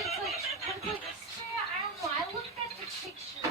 it's like, Sarah, I don't know. I looked at the picture